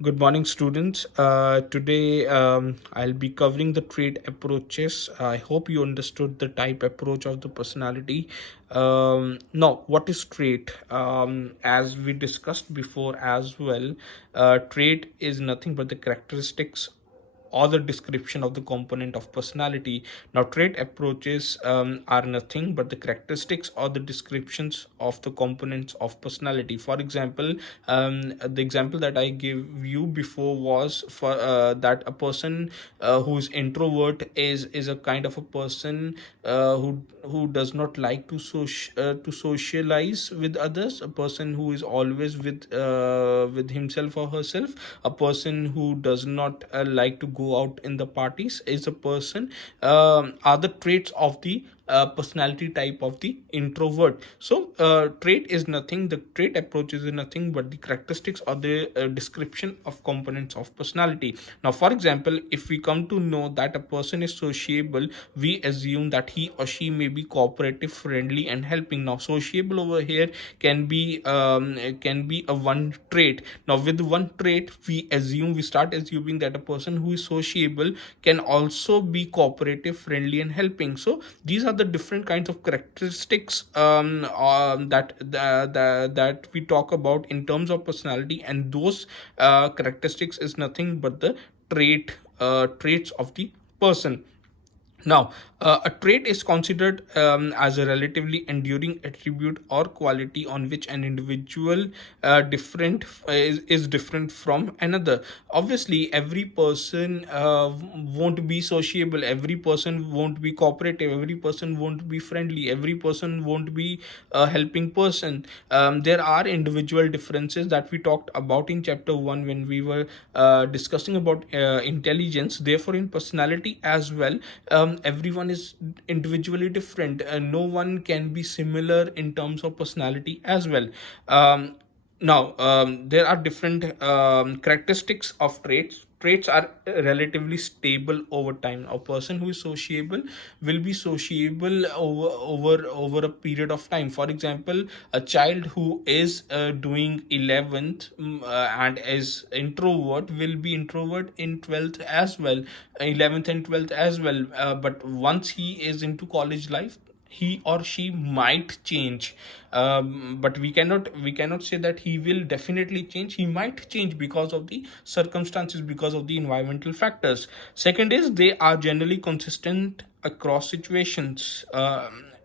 Good morning, students. Today I'll be covering the trait approaches. I hope you understood the type approach of the personality. Now, what is trait? As we discussed before as well, trait is nothing but the characteristics or the description of the component of personality. Now, trait approaches are nothing but the characteristics or the descriptions of the components of personality. For example, the example that I gave you before was for that a person who's introvert is a kind of a person who does not like to socialize with others. A person who is always with himself or herself. A person who does not like to go out in the parties is a person, are the traits of the personality type of the introvert. So trait is nothing, the trait approach is nothing but the characteristics or the description of components of personality. Now, for example, if we come to know that a person is sociable, we assume that he or she may be cooperative, friendly, and helping. Now, sociable over here can be a one trait. Now, with one trait, we start assuming that a person who is sociable can also be cooperative, friendly, and helping. So these are the different kinds of characteristics that we talk about in terms of personality, and those characteristics is nothing but the traits of the person. Now, a trait is considered as a relatively enduring attribute or quality on which an individual is different from another. Obviously, every person won't be sociable, every person won't be cooperative, every person won't be friendly, every person won't be a helping person. There are individual differences that we talked about in chapter 1 when we were discussing about intelligence. Therefore, in personality as well, everyone is individually different. No one can be similar in terms of personality as well. There are different characteristics of traits. Traits are relatively stable over time. A person who is sociable will be sociable over a period of time. For example, a child who is doing 11th and is introvert will be introvert in 12th as well, 11th and 12th as well. But once he is into college life, he or she might change. But we cannot say that he will definitely change. He might change because of the circumstances, because of the environmental factors. Second is they are generally consistent across situations.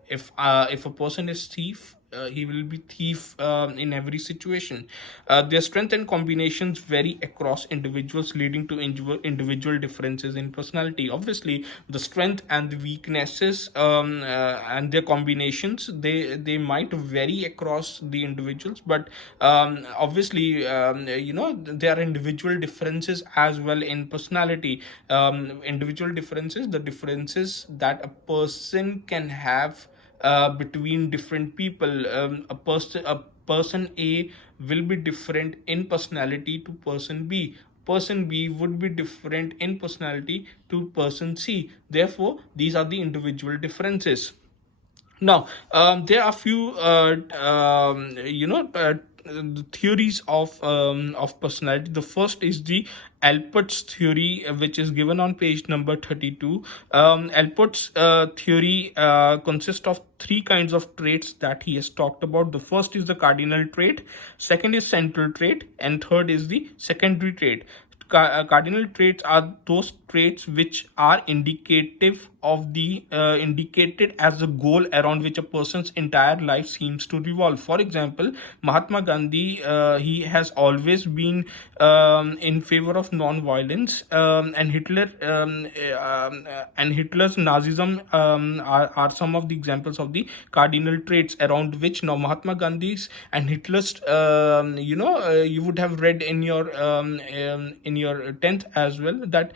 If a person is thief, he will be thief in every situation. Their strength and combinations vary across individuals, leading to individual differences in personality. Obviously, the strength and the weaknesses and their combinations, they might vary across the individuals, but obviously, there are individual differences as well in personality. Individual differences, the differences that a person can have between different people. A person A will be different in personality to person B. Person B would be different in personality to person C. Therefore, these are the individual differences. Now, there are few, theories of personality. The first is the Alpert's theory, which is given on page number 32. Alpert's theory consists of three kinds of traits that he has talked about. The first is the cardinal trait, second is central trait, and third is the secondary trait. Cardinal traits are those traits which are indicative of the indicated as a goal around which a person's entire life seems to revolve. For example, Mahatma Gandhi, he has always been in favor of non-violence, and Hitler's Nazism are some of the examples of the cardinal traits around which now Mahatma Gandhi's and Hitler's, you would have read in your 10th as well, that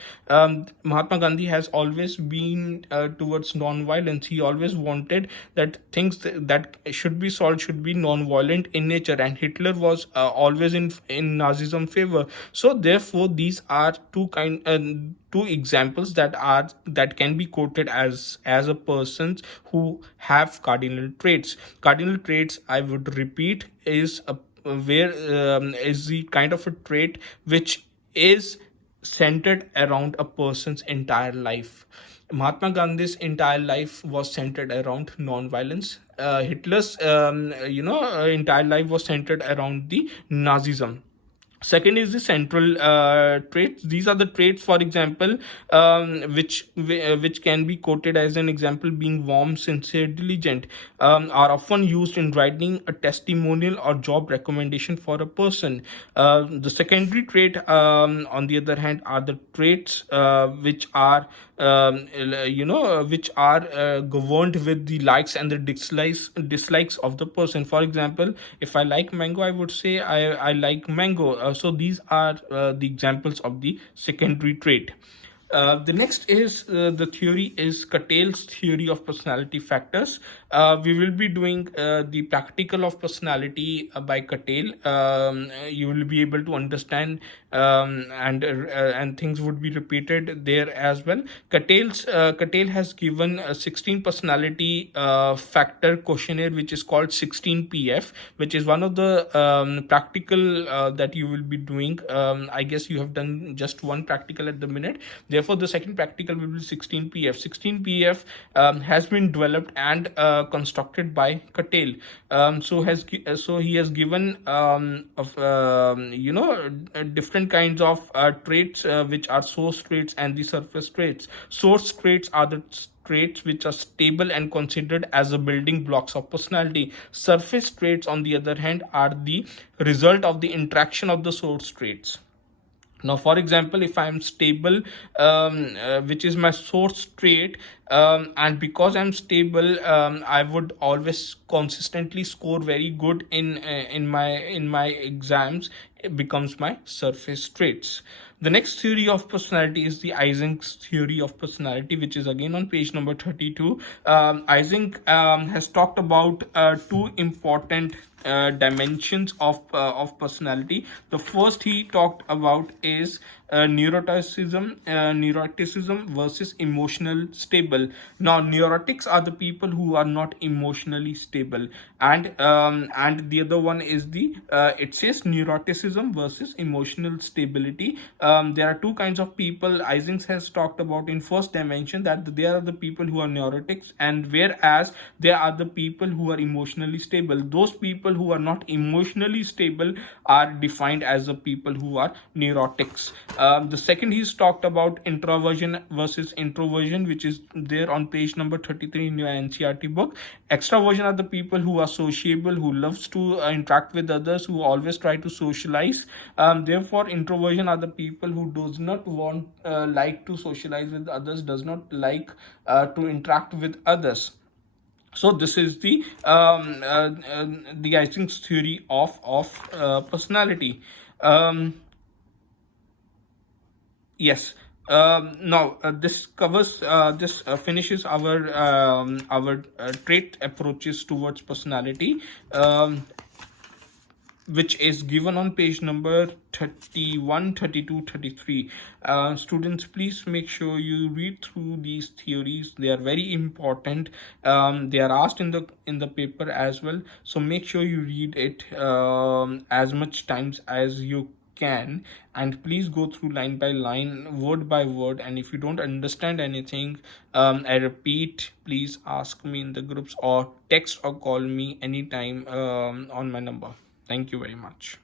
Mahatma Gandhi has always been towards non-violence. He always wanted that things that should be solved should be non-violent in nature, and Hitler was always in Nazism favor. So therefore, these are two examples that can be quoted as a persons who have cardinal traits. Cardinal traits, I would repeat, is a where is the kind of a trait which is centered around a person's entire life. Mahatma Gandhi's entire life was centered around non-violence. Hitler's entire life was centered around the Nazism. Second is the central traits. These are the traits, for example, which can be quoted as an example: being warm, sincere, diligent, are often used in writing a testimonial or job recommendation for a person. The secondary trait, on the other hand, are the traits which are which are governed with the likes and the dislikes of the person. For example, if I like mango, I would say I like mango. So these are the examples of the secondary trait. The next is the theory is Catel's theory of personality factors. We will be doing the practical of personality by Cattell. You will be able to understand, and things would be repeated there as well. Cattell has given a 16 personality factor questionnaire, which is called 16PF, which is one of the practical that you will be doing. I guess you have done just one practical at the minute. Therefore, the second practical will be 16PF. 16PF has been developed and constructed by Cattell. So he has given different kinds of traits, which are source traits and the surface traits. Source traits are the traits which are stable and considered as the building blocks of personality. Surface traits, on the other hand, are the result of the interaction of the source traits. Now, for example, if I am stable, which is my source trait, and because I'm stable, I would always consistently score very good in my exams. It becomes my surface traits. The next theory of personality is the Eysenck's theory of personality, which is again on page number 32. Eysenck has talked about two important dimensions of personality. The first he talked about is neuroticism versus emotional stable. Now, neurotics are the people who are not emotionally stable, and the other one is the it says neuroticism versus emotional stability. There are two kinds of people Eysenck has talked about in first dimension, that there are the people who are neurotics, and whereas there are the people who are emotionally stable. Those people who are not emotionally stable are defined as the people who are neurotics. The second he's talked about introversion versus introversion, which is there on page number 33 in your NCRT book. Extraversion are the people who are sociable, who loves to interact with others, who always try to socialize. Therefore, introversion are the people who does not want like to socialize with others, does not like to interact with others. So this is the Eysenck's theory of personality. Yes. Now this covers this finishes our trait approaches towards personality, which is given on page number 31, 32, 33. Students, please make sure you read through these theories. They are very important. They are asked in the paper as well, so make sure you read it as much times as you can, and please go through line by line, word by word, and if you don't understand anything, I repeat, please ask me in the groups or text or call me anytime on my number. Thank you very much.